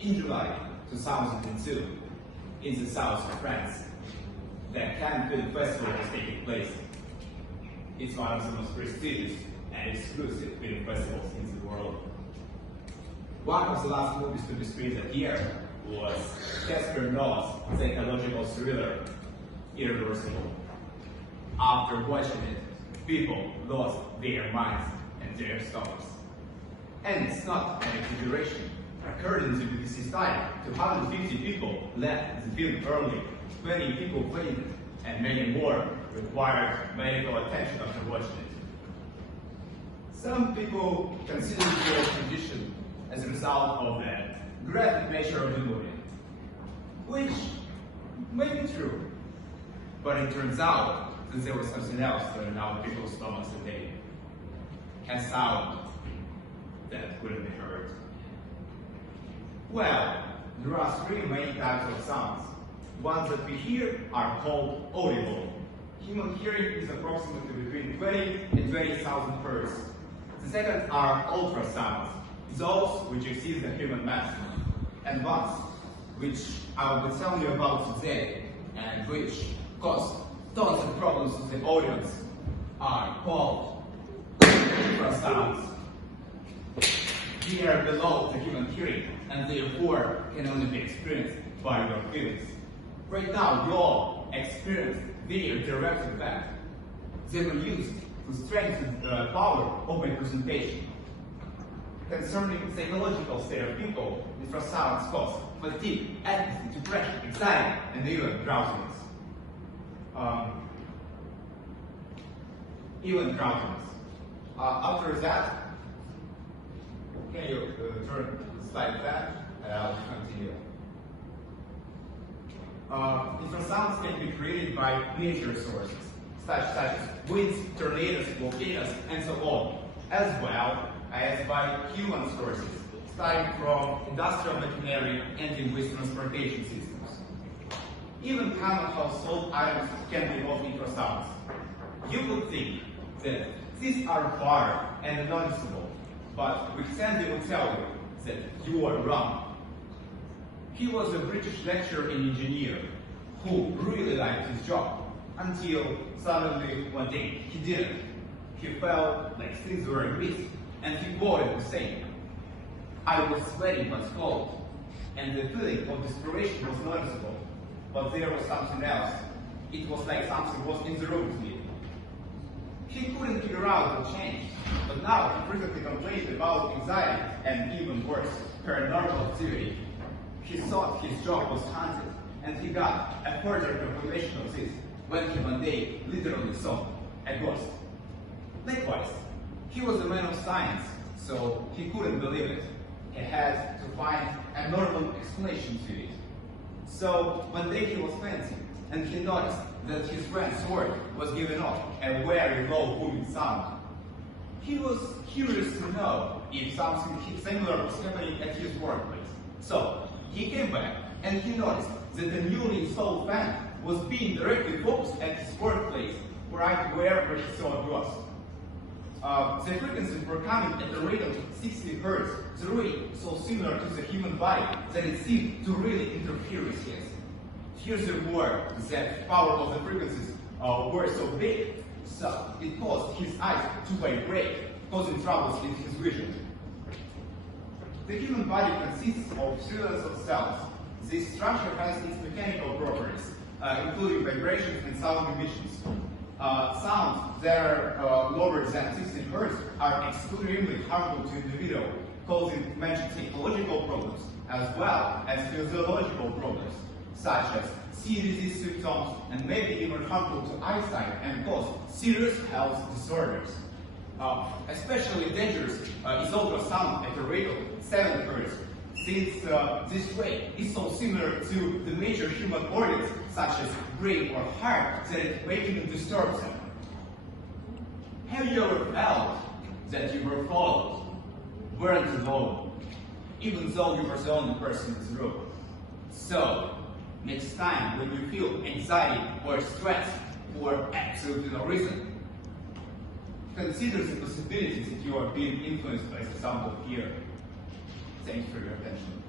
In July 2002, in the south of France, the Cannes Film Festival is taking place. It's one of the most prestigious and exclusive film festivals in the world. One of the last movies to be screened that year was Christopher Nolan's psychological thriller, Irreversible. After watching it, people lost their minds and their stomachs. And it's not an exaggeration. According to BBC study, 250 people left the film early, 20 people fainted, and many more required medical attention after watching it. Some people consider their condition as a result of the graphic nature of the movie, which may be true, but it turns out that there was something else turning out people's stomachs today, a sound that couldn't be heard. Well, there are three main types of sounds. Ones that we hear are called audible. Human hearing is approximately between 20 and 20,000 hertz. The second are ultrasounds, those which exceed the human maximum. And ones, which I will be telling you about today, and which cause tons of problems to the audience, are called infrasounds. They are below the human hearing, and therefore can only be experienced by your feelings. Right now, you all experience their direct effect. They were used to strengthen the power of my presentation. Concerning psychological state of people, infrasounds cause fatigue, apathy, depression, anxiety, and even drowsiness. After that, can you turn the slide back, and I'll continue. Infrasounds can be created by nature sources, such as winds, tornadoes, volcanoes, and so on, as well as by human sources, starting from industrial machinery and in-waste transportation systems. Even common household items can be of infrasounds. You would think that these are far and unnoticeable, but Wixandy will tell you that you are wrong. He was a British lecturer and engineer who really liked his job until suddenly one day he didn't. He felt like things were at risk, and he quoted the saying, "I was sweating but cold," and the feeling of desperation was noticeable. But there was something else. It was like something was in the room with me. He couldn't figure out what changed, but now he frequently complained about anxiety and, even worse, paranormal activity. He thought his job was haunted, and he got a further confirmation of this when he one day literally saw a ghost. Likewise, he was a man of science, so he couldn't believe it. He had to find a normal explanation to it. So one day he was fencing, and he noticed that his friend's sword was giving off a very low booming sound. He was curious to know if something similar was happening at his workplace. So he came back, and he noticed that the newly installed fan was being directly focused at his workplace, right where he saw a ghost. The frequencies were coming at a rate of 60 Hz, the rate so similar to the human body that it seemed to really interfere with his. Here's the word that power of the frequencies were so big, so it caused his eyes to vibrate, causing troubles in his vision. The human body consists of trillions of cells. This structure has its mechanical properties, including vibrations and sound emissions. Sounds that are lower than 60 Hz are extremely harmful to individual, causing mentioned psychological problems as well as physiological problems, such as C-disease symptoms, and maybe even harmful to eyesight and cause serious health disorders. Especially dangerous is ultrasound at a rate of 7 Hz, since this wave is so similar to the major human organs, such as brain or heart, that it may even disturb them. Have you ever felt that you were followed, weren't alone, even though you were the only person in the room? So, next time when you feel anxiety or stress for absolutely no reason, consider the possibility that you are being influenced by the sound of fear. Thanks for your attention.